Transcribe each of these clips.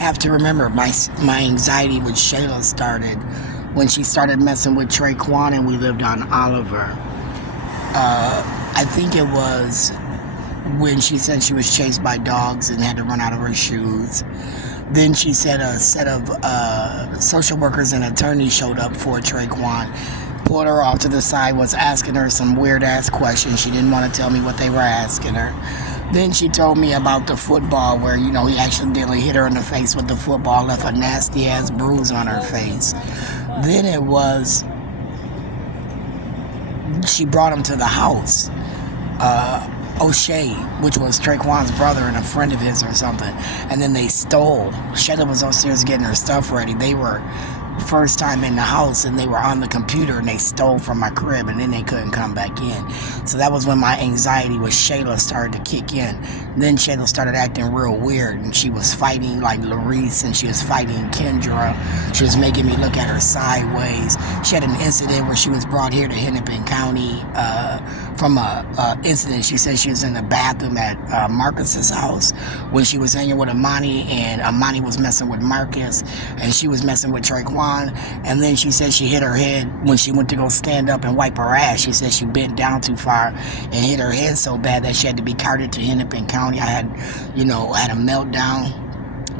have to remember my anxiety with Shayla started when she started messing with Traquan and we lived on Oliver. I think it was when she said she was chased by dogs and had to run out of her shoes. Then she said a set of social workers and attorneys showed up for Traquan, pulled her off to the side, was asking her some weird-ass questions. She didn't want to tell me what they were asking her. Then she told me about the football where, he accidentally hit her in the face with the football, left a nasty-ass bruise on her face. Then it was, she brought him to the house. O'Shea, which was Traquan's brother and a friend of his or something. And then they stole. Shayla was upstairs getting her stuff ready. They were first time in the house and they were on the computer and they stole from my crib and then they couldn't come back in. So that was when my anxiety with Shayla started to kick in. Then Shayla started acting real weird and she was fighting like Larice and she was fighting Kendra. She was making me look at her sideways. She had an incident where she was brought here to Hennepin County from a incident. She said she was in the bathroom at Marcus's house when she was hanging with Amani and Amani was messing with Marcus and she was messing with Traquan. And then she said she hit her head when she went to go stand up and wipe her ass. She said she bent down too far and hit her head so bad that she had to be carted to Hennepin County. I had, had a meltdown.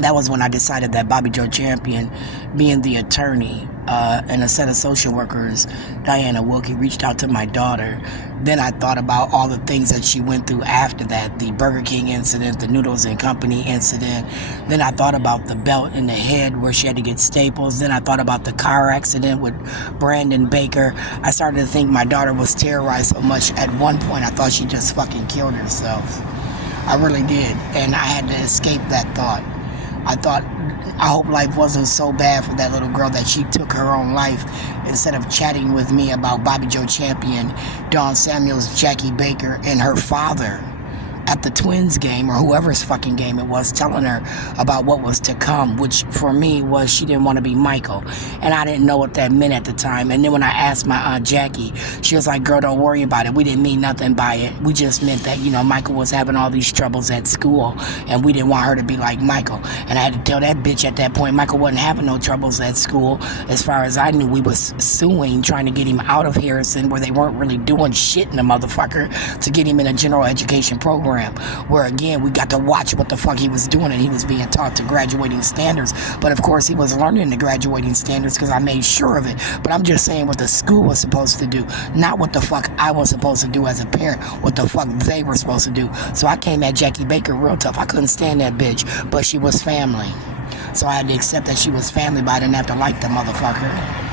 That was when I decided that Bobby Joe Champion, being the attorney and a set of social workers, Diana Wilkie, reached out to my daughter. Then I thought about all the things that she went through after that, the Burger King incident, the Noodles and Company incident. Then I thought about the belt in the head where she had to get staples. Then I thought about the car accident with Brandon Baker. I started to think my daughter was terrorized so much. At one point, I thought she just fucking killed herself. I really did. And I had to escape that thought. I hope life wasn't so bad for that little girl that she took her own life instead of chatting with me about Bobby Joe Champion, Dawn Samuels, Jackie Baker, and her father at the Twins game or whoever's fucking game it was, telling her about what was to come, which for me was she didn't want to be Michael. And I didn't know what that meant at the time. And then when I asked my Aunt Jackie, she was like, girl, don't worry about it. We didn't mean nothing by it. We just meant that, Michael was having all these troubles at school and we didn't want her to be like Michael. And I had to tell that bitch at that point, Michael wasn't having no troubles at school. As far as I knew, we was suing, trying to get him out of Harrison where they weren't really doing shit in the motherfucker to get him in a general education program. Where again we got to watch what the fuck he was doing and he was being taught to graduating standards, but of course he was learning the graduating standards because I made sure of it. But I'm just saying what the school was supposed to do, not what the fuck I was supposed to do as a parent, what the fuck they were supposed to do. So I came at Jackie Baker real tough. I couldn't stand that bitch, but she was family, so I had to accept that she was family, but I didn't have to like the motherfucker.